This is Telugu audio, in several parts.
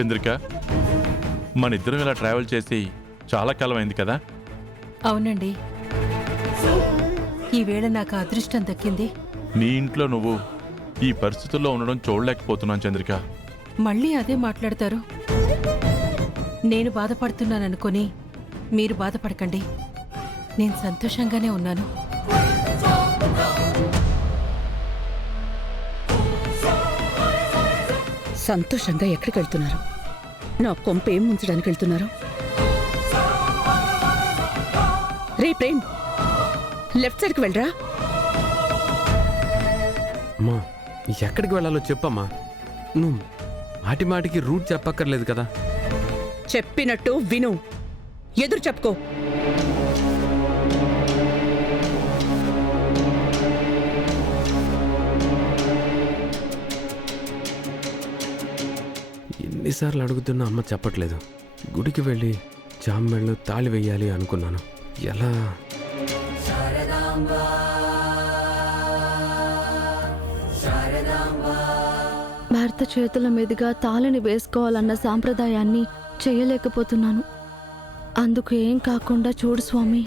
చంద్రిక, మన ఇద్దరం ఇలా ట్రావెల్ చేసి చాలా కాలం అయింది కదా. అవునండి, ఈవేళ నాకు అదృష్టం దక్కింది. నీ ఇంట్లో నువ్వు ఈ పరిస్థితుల్లో ఉండడం చూడలేకపోతున్నాను చంద్రిక. మళ్ళీ అదే మాట్లాడతారు. నేను బాధపడుతున్నాననుకొని మీరు బాధపడకండి. నేను సంతోషంగానే ఉన్నాను. సంతోషంగా ఎక్కడికి వెళ్తున్నారు? నా కొంప ఏం ముంచడానికి వెళ్తున్నారు? రే ప్రేమ్, లెఫ్ట్ సైడ్కి వెళ్ళరా. అమ్మా, ఎక్కడికి వెళ్ళాలో చెప్పమ్మా. నువ్వు మాటి మాటికి రూట్ చెప్పక్కర్లేదు కదా. చెప్పినట్టు విను, ఎదురు చెప్పుకో. ఎన్నిసార్లు అడుగుతున్నా అమ్మ చెప్పట్లేదు. గుడికి వెళ్ళి జామ్మెళ్ళు తాళి వెయ్యాలి అనుకున్నాను. ఎలా? భర్త చేతుల మీదుగా తాళిని వేసుకోవాలన్న సాంప్రదాయాన్ని చేయలేకపోతున్నాను. అందుకు ఏం కాకుండా చూడు స్వామి.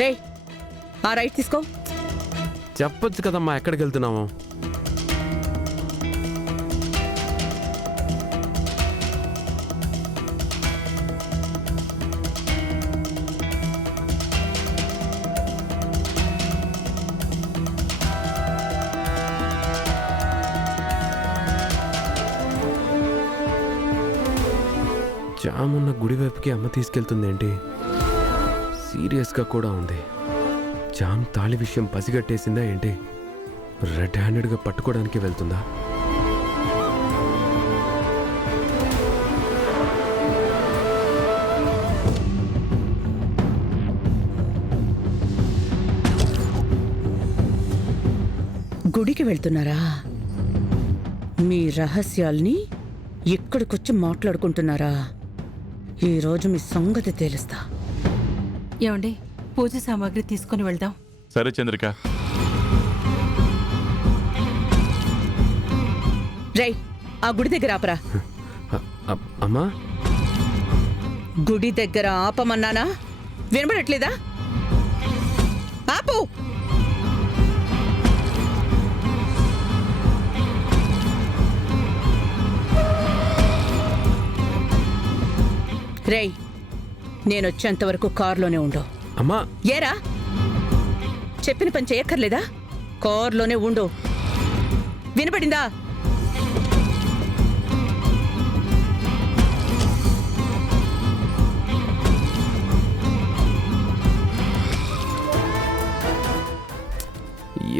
రే, ఆ రైట్ తీసుకో. చెప్పొచ్చు కదమ్మా ఎక్కడికి వెళ్తున్నాము. జామున్న గుడి వైపుకి అమ్మ తీసుకెళ్తుంది ఏంటి? సీరియస్గా కూడా ఉంది. జామ్ తాళి విషయం పసిగట్టేసిందా ఏంటి? రెడ్ హ్యాండెడ్గా పట్టుకోవడానికి వెళ్తుందా? గుడికి వెళ్తున్నారా? మీ రహస్యాల్ని ఇక్కడికొచ్చి మాట్లాడుకుంటున్నారా? ఈరోజు మీ సంగతి తేలుస్తా. ఏమండి, పూజ సామాగ్రి తీసుకుని వెళ్దాం. సరే చంద్రిక. రై, ఆ గుడి దగ్గర ఆపరా. అమ్మా, గుడి దగ్గర ఆపమన్నానా? వినబడట్లేదా? ఆపు. రేయ్, నేనొచ్చేంతవరకు కారులోనే ఉండు. అమ్మా. ఏరా, చెప్పిన పని చేయక్కర్లేదా? కారులోనే ఉండు. వినపడిందా?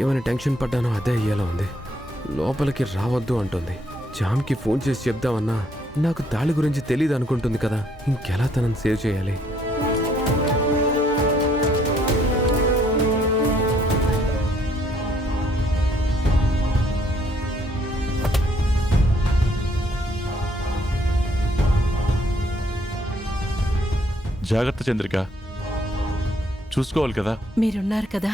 ఏమైనా టెన్షన్ పడ్డానో అదే అయ్యేలా ఉంది. లోపలికి రావద్దు అంటుంది. జామ్కి ఫోన్ చేసి చెప్దామన్నా నాకు తాళి గురించి తెలియదు అనుకుంటుంది కదా. ఇంకెలా తనని సేవ్ చేయాలి? జాగ్రత్త చంద్రిక, చూసుకోవాలి కదా. మీరున్నారు కదా.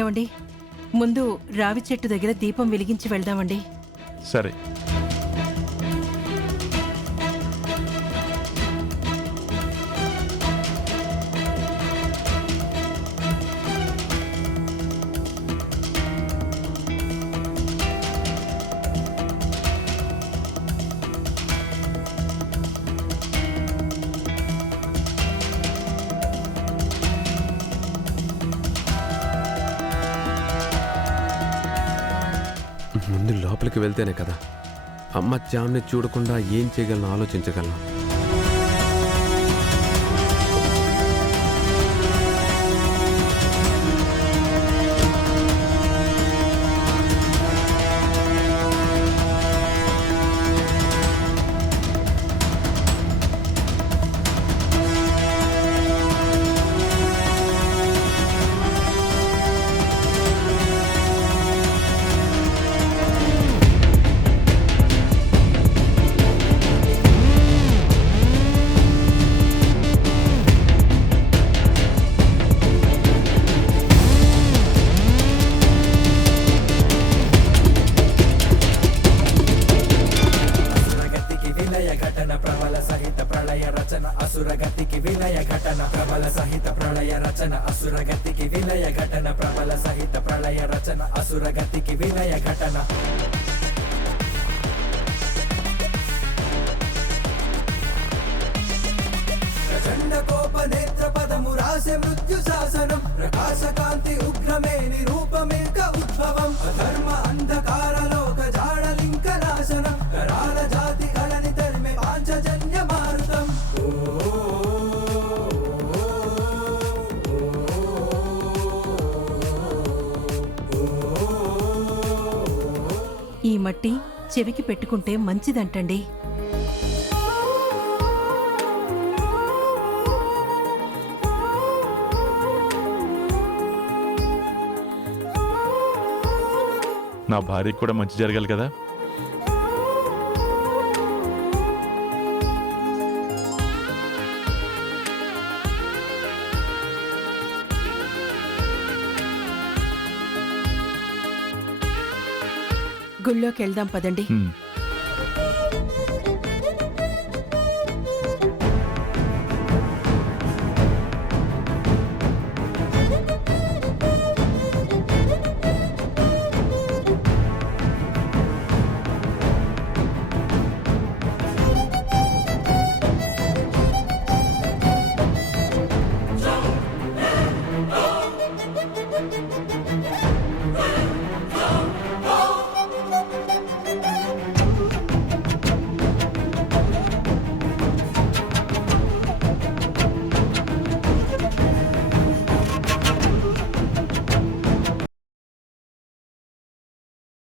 ఏమండి ముందు రావి చెట్టు దగ్గర దీపం వెలిగించి వెళ్దామండి. సరే. ముందు లోపలికి వెళ్తేనే కదా అమ్మ జామ్ని చూడకుండా ఏం చేయగలను ఆలోచించగలను. ఈ మట్టి చెవికి పెట్టుకుంటే మంచిదంటండి. నా భార్యకు కూడా మంచి జరగాలి కదా. గుళ్ళోకి వెళ్దాం పదండి.